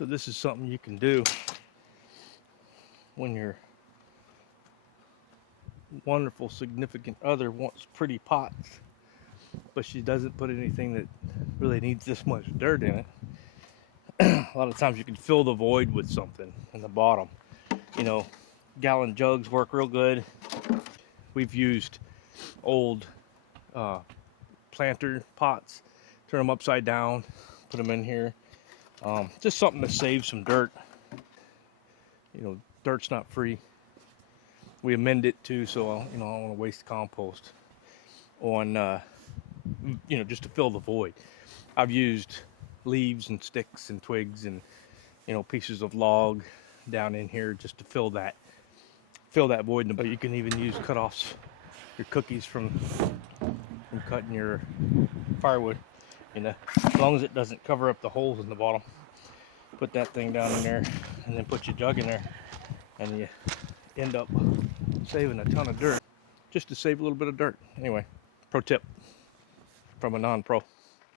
So this is something you can do when your wonderful significant other wants pretty pots, but she doesn't put anything that really needs this much dirt in it. A lot of times you can fill the void with something in the bottom. You know, gallon jugs work real good. We've used old planter pots, turn them upside down, put them in here. Just something to save some dirt. You know, dirt's not free. We amend it too, so I don't want to waste compost on just to fill the void. I've used leaves and sticks and twigs and pieces of log down in here just to fill that void. But you can even use cut-offs, your cookies from cutting your firewood. As long as it doesn't cover up the holes in the bottom. Put that thing down in there, and then put your jug in there, and you end up saving a ton of dirt, just to save a little bit of dirt. Anyway, pro tip from a non-pro.